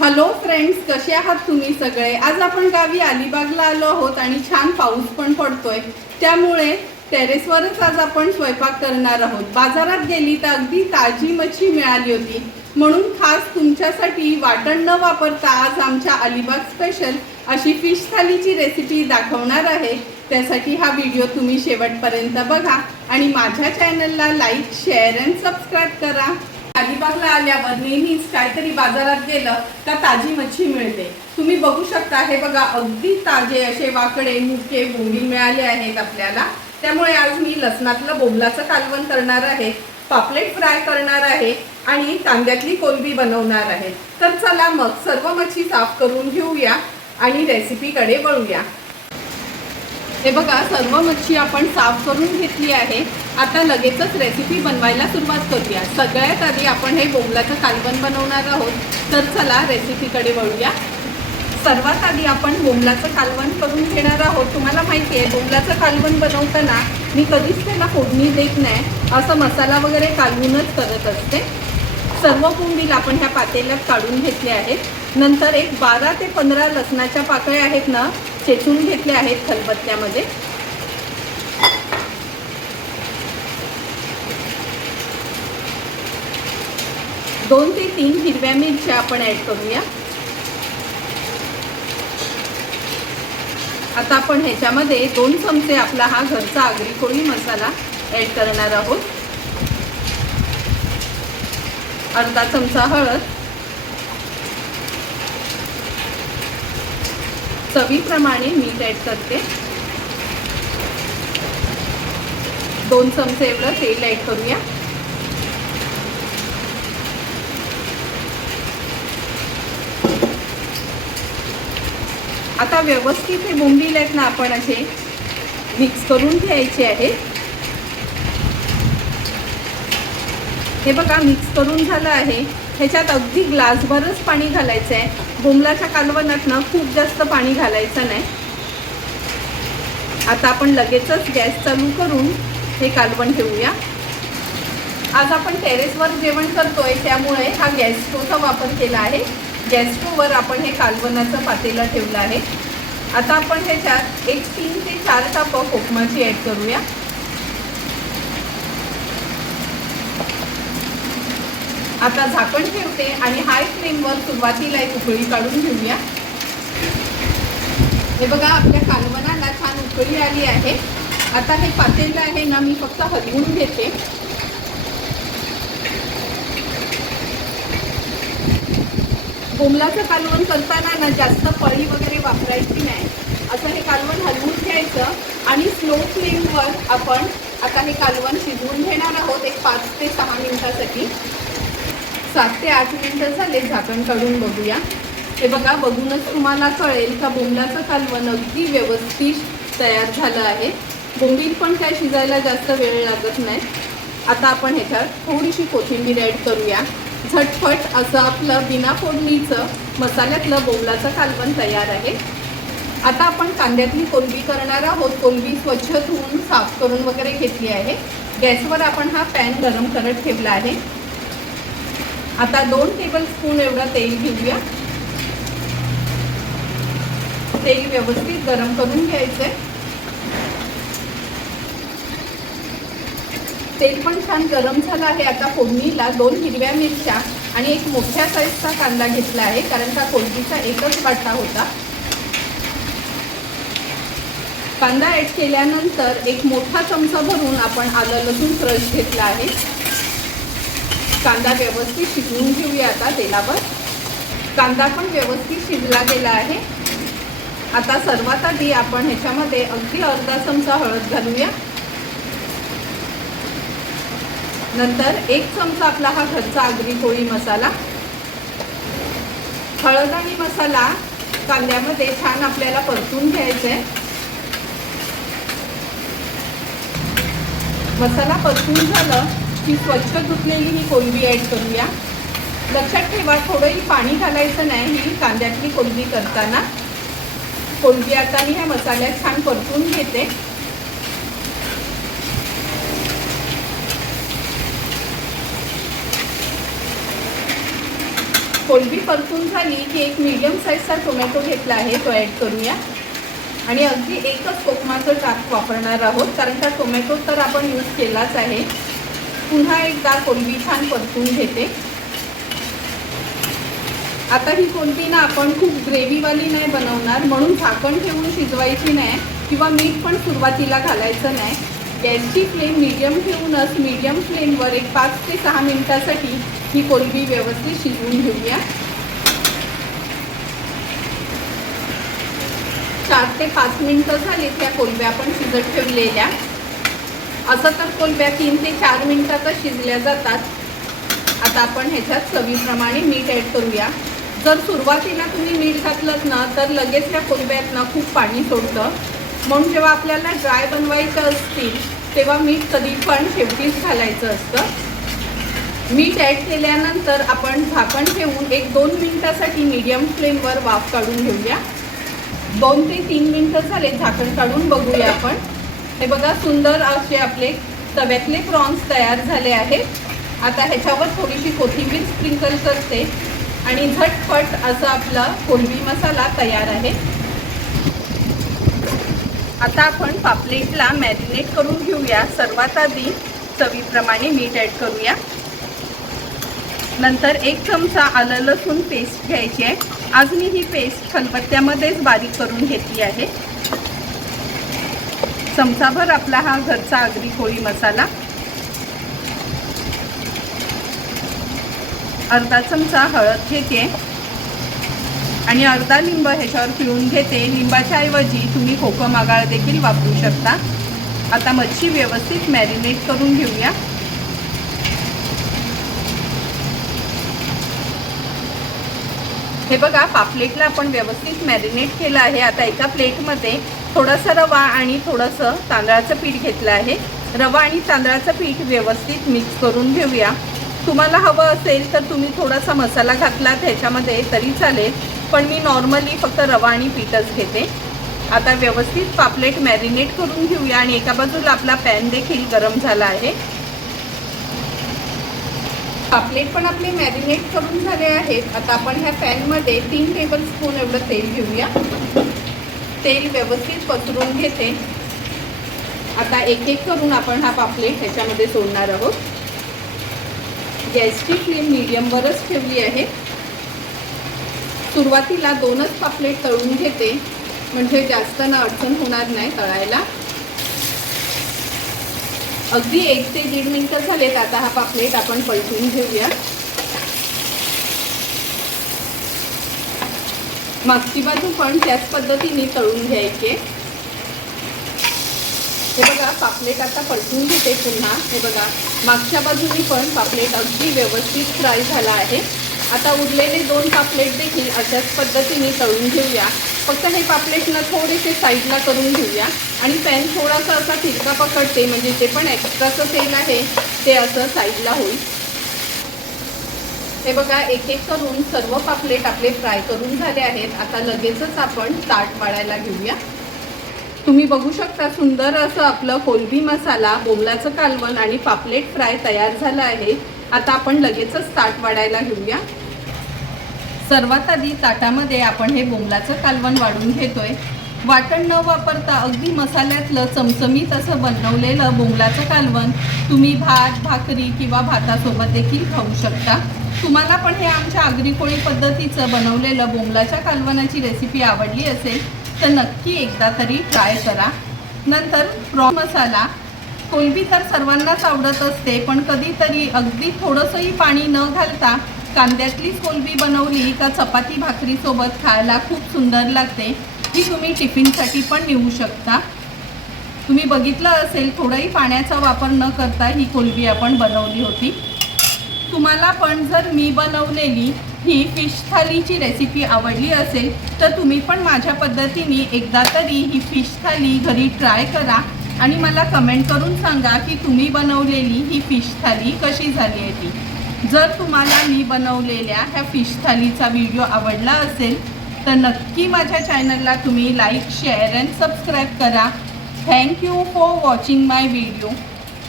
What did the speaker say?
Hello friends कसे आहात तुम्ही सगळे? आज आपण गावी अलिबागला आलो आहोत आणि छान पाऊस पण पडतोय. त्यामुळे टेरेसवरच आज आपण स्वयंपाक करणार आहोत. बाजारात गेली तर अगदी ताजी मच्छी मिळाली होती. म्हणून खास तुमच्यासाठी वाटण न वापरता आज आमच्या अलिबाग स्पेशल अशी फिश थालीची रेसिपी दाखवणार आहे. त्यासाठी हा व्हिडिओ तुम्ही शेवटपर्यंत बघा आणि माझ्या चॅनलला लाईक शेअर अँड सबस्क्राईब करा. अलिबागला आल्यावर नेहमीच काहीतरी बाजारात गेलं का ताजी मच्छी मिळते. तुम्ही बघू शकता हे बघा अगदी ताजे असे वाकडे मुके बोंबी मिळाले आहेत आपल्याला. त्यामुळे आज मी लसणातलं बोंबलाचं कालवण करणार आहे पापलेट फ्राय करणार आहे आणि कांद्यातली कोलबी बनवणार आहे. तर चला मग सर्व मच्छी साफ करून घेऊया आणि रेसिपीकडे वळूया. हे बघा सर्व मच्छी आपण साफ करून घेतली आहे. आता लगेचच रेसिपी बनवायला सुरुवात करूया. सगळ्यात आधी आपण हे बोंबलाचं कालवण बनवणार आहोत. तर चला रेसिपीकडे वळूया. सर्वात आधी आपण बोंबलाचं कालवण करून घेणार आहोत. तुम्हाला माहिती आहे बोंबलाचं कालवण बनवताना मी कधीच त्याला फोडणी देत नाही. असं मसाला वगैरे कालवूनच करत असते. सर्व बोंबील आपण ह्या पातेल्यात काढून घेतले आहेत. नंतर एक बारा ते पंधरा लसणाच्या पाकळ्या आहेत ना चेचून घेतल्या आहेत खलबत्त्यामध्ये. दोन ते तीन हिरव्या मिरच्या आपण ॲड करूया. आता आपण ह्याच्यामध्ये दोन चमचे आपला हा घरचा आगरी कोळी मसाला ॲड करणार आहोत. अर्धा चमचा हळद. चवीप्रमाणे मीठ ॲड करते. दोन चमचे एवढं तेल ॲड करूया. आता व्यवस्थित हे बोंबील आहेत ना आपण असे मिक्स करून घ्यायचे आहे. हे बघा मिक्स करून झालं आहे. ह्याच्यात अगदी ग्लासभरच पाणी घालायचं आहे. बोंबलाच्या कालवणात ना खूप जास्त पाणी घालायचं नाही. आता आपण लगेचच गॅस चालू करून हे कालवण ठेवूया. आज आपण टेरेसवर जेवण करतोय त्यामुळे हा गॅस स्टोचा वापर केला आहे. गॅस आपण हे कालवणाचं पातेला ठेवलं आहे. आता आपण ह्याच्यात एक तीन ते चार काप कोकमाची ॲड करूया. आता झाकण ठेवते आणि हाय फ्लेमवर सुरुवातीला एक उकळी काढून घेऊया. हे बघा आपल्या कालवणाला छान उकळी आली आहे. आता हे पातेलं आहे ना मी फक्त हलवून घेते. बोमलाचं कालवण करताना ना जास्त पळी वगैरे वापरायची नाही. असं हे कालवण हलवून घ्यायचं आणि स्लो फ्लेमवर आपण आता हे कालवण शिजवून घेणार आहोत एक पाच ते सहा मिनिटासाठी. सात ते आठ मिनिटं झाले झाकण काढून बघूया. हे बघा बघूनच तुम्हाला कळेल का बोंबलाचं कालवण अगदी व्यवस्थित तयार झालं आहे. बोंबील पण काय शिजायला जास्त वेळ लागत नाही. आता आपण ह्याच्यात थोडीशी कोथिंबीर ॲड करूया. झटपट असं आपलं बिना फोडणीचं मसाल्यातलं बोंबलाचं कालवण तयार आहे. आता आपण कांद्यातली कोलबी करणार आहोत. कोलबी स्वच्छ धुवून साफ करून वगैरे घेतली आहे. गॅसवर आपण हा पॅन गरम करत ठेवला आहे. आता दोन टेबल स्पून एवढं तेल घेऊया. तेल व्यवस्थित गरम करून घ्यायचं आहे तेल पण छान गरम झालं आहे. आता फोडणीला दोन हिरव्या मिरच्या आणि एक मोठ्या साईजचा कांदा घेतला आहे कारण का कोलबीचा एकच वाटा होता. कांदा ॲड केल्यानंतर एक मोठा चमचा भरून आपण आलं लसूण क्रश घेतला आहे. कांदा व्यवस्थित शिजवून घेऊया आता तेलावर. कांदा पण व्यवस्थित शिजला गेला आहे. आता सर्वात आधी आपण ह्याच्यामध्ये अगदी अर्धा चमचा हळद घालूया. नंतर एक चमचा आपला हा घरचा आगरी पोळी मसाला. हळद आणि मसाला कांद्यामध्ये छान आपल्याला परतून घ्यायचा आहे मसाला परतून झालं की स्वच्छ धुतलेली ही कोलबी ॲड करूया. लक्षात ठेवा थोडंही पाणी घालायचं नाही ही कांद्यातली कोलबी करताना. कोलबी आता मी ह्या मसाल्यात छान परतून घेते. कोलबी परतून झाली की एक मीडियम साईजचा टोमॅटो घेतला आहे तो ॲड करूया. आणि अगदी एकच कोकमाचं टाक वापरणार आहोत कारण का टोमॅटो तर आपण यूज केलाच आहे. पुन्हा एकदा कोलबी छान परतून घेते. आता ही कोलबी ना आपण खूप ग्रेव्हीवाली नाही बनवणार म्हणून झाकण ठेवून शिजवायची नाही किंवा मीठ पण सुरुवातीला घालायचं नाही. गॅसची फ्लेम मीडियम ठेवूनच मीडियम फ्लेमवर एक पाच ते सहा मिनिटासाठी ही कोलंबी व्यवस्थित शिजवून घेऊया. चार ते पाच मिनटं झाली त्या कोलब्या आपण शिजत ठेवलेल्या. असं तर कोलब्या तीन ते चार मिनिटातच शिजल्या जातात. आता आपण ह्याच्यात चवीप्रमाणे मीठ ॲड करूया. जर सुरुवातीला तुम्ही मीठ घातलं ना तर लगेच त्या कोलब्यात ना खूप पाणी सोडतं. म्हणून जेव्हा आपल्याला ड्राय बनवायचं असतील तेव्हा मीठ कधी पण शेवटीच घालायचं असतं. मीठ ॲड केल्यानंतर आपण झाकण ठेवून एक दोन मिनटासाठी मीडियम फ्लेमवर वाफ काढून घेऊया. दोन ते तीन मिनटं झाले झाकण काढून बघूया आपण. हे बघा सुंदर असे आपले तव्यातले प्रॉन्स तयार झाले आहेत. आता ह्याच्यावर थोडीशी कोथिंबीर स्प्रिंकल करते. आणि झटपट असा आपला कोलबी मसाला तयार आहे. आता आपण पापलेटला मॅरिनेट करून घेऊया. सर्वात आधी चवीप्रमाणे मीठ ॲड करूया. नंतर एक चमचा आलं लसूण पेस्ट घ्यायची आहे. आज मी ही पेस्ट खलबत्त्यामध्येच बारीक करून घेतली आहे. चमचाभर आपला हा घरचा आगरी कोळी मसाला. अर्धा चमचा हळद घेते. आणि अर्धा लिंब ह्याच्यावर पिळून घेते. लिंबाच्या ऐवजी तुम्ही कोकम आगाळ देखील वापरू शकता. आता मच्छी व्यवस्थित मॅरिनेट करून घेऊया. हे बघा पापलेटला आपण व्यवस्थित मॅरिनेट केलं आहे. आता एका प्लेटमध्ये थोडासा रवा आणि थोडंसं तांदळाचं पीठ घेतलं आहे. रवा आणि तांदळाचं पीठ व्यवस्थित मिक्स करून घेऊया. तुम्हाला हवं असेल तर तुम्ही थोडासा मसाला घातला ह्याच्यामध्ये तरी चालेल. पण मी नॉर्मली फक्त रवा आणि पीठच घेते. आता व्यवस्थित पापलेट मॅरिनेट करून घेऊया आणि एका बाजूला आपला पॅन देखील गरम झाला आहे. पापलेट पण आपले मॅरिनेट करून झाले आहेत. आता आपण ह्या पॅनमध्ये तीन टेबल स्पून एवढं तेल घेऊया. तेल व्यवस्थित पसरून घेते. आता एक एक करून आपण हा पापलेट ह्याच्यामध्ये सोडणार आहोत. गॅसची फ्लेम मिडियमवरच ठेवली आहे. सुरुवातीला दोनच पापलेट तळून घेते. म्हणजे जास्त ना अडचण होणार नाही तळायला. अगदी एक ते दीड मिनटं झालेत आता हा पापलेट आपण पलटून घेऊया. मागची बाजू पण त्याच पद्धतीने तळून घ्यायचे. हे बघा पापलेट आता पलटून घेते पुन्हा. हे बघा मागच्या बाजूनी पण पापलेट अगदी व्यवस्थित फ्राय झाला आहे. आता उरलेले दोन पापलेट देखील अशाच पद्धतीने तळून घेऊया. फक्त हे पापलेट न थोडेसे साईडला करून घेऊया. आणि पॅन थोडासा असा तिरका पकडते म्हणजे जे पण एक्स्ट्राचं तेल आहे ते असं साईडला होईल. हे बघा एक एक करून सर्व पापलेट आपले फ्राय करून झाले आहेत. आता लगेचच आपण ताट वाढायला घेऊया. तुम्ही बघू शकता सुंदर असं आपलं कोलबी मसाला बोमलाचं कालवण आणि पापलेट फ्राय तयार झालं आहे. आता आपण लगेचच ताट वाढायला घेऊया. सर्वात आधी ताटामध्ये आपण हे बोंबलाचं कालवण वाढून घेतोय. वाटण न वापरता अगदी मसाल्यातलं चमचमीत असं बनवलेलं बोंबलाचं कालवण तुम्ही भात भाकरी किंवा भातासोबत देखील खाऊ शकता. तुम्हाला पण हे आमच्या आगरीकोळी पद्धतीचं बनवलेलं बोंबलाच्या कालवणाची रेसिपी आवडली असेल तर नक्की एकदा तरी ट्राय करा. नंतर प्रॉ मसाला कोलंबी तर सर्वांनाच आवडत असते पण कधीतरी अगदी थोडंसंही पाणी न घालता कांद्यातलीच कोलबी बनवली का चपाती भाकरीसोबत खायला खूप सुंदर लागते. ही तुम्ही टिफिनसाठी पण नेऊ शकता. तुम्ही बघितलं असेल थोडंही पाण्याचा वापर न करता ही कोलबी आपण बनवली होती. तुम्हाला पण जर मी बनवलेली ही फिश थालीची रेसिपी आवडली असेल तर तुम्ही पण माझ्या पद्धतीने एकदा तरी ही फिश थाली घरी ट्राय करा. आणि मला कमेंट करून सांगा की तुम्ही बनवलेली ही फिश थाली कशी झाली आहे ती. जर तुम्हाला मी बनवलेल्या ह्या फिश थालीचा व्हिडिओ आवडला असेल तर नक्की माझ्या चॅनलला तुम्ही लाईक शेअर अँड सबस्क्राईब करा. Thank you for watching my video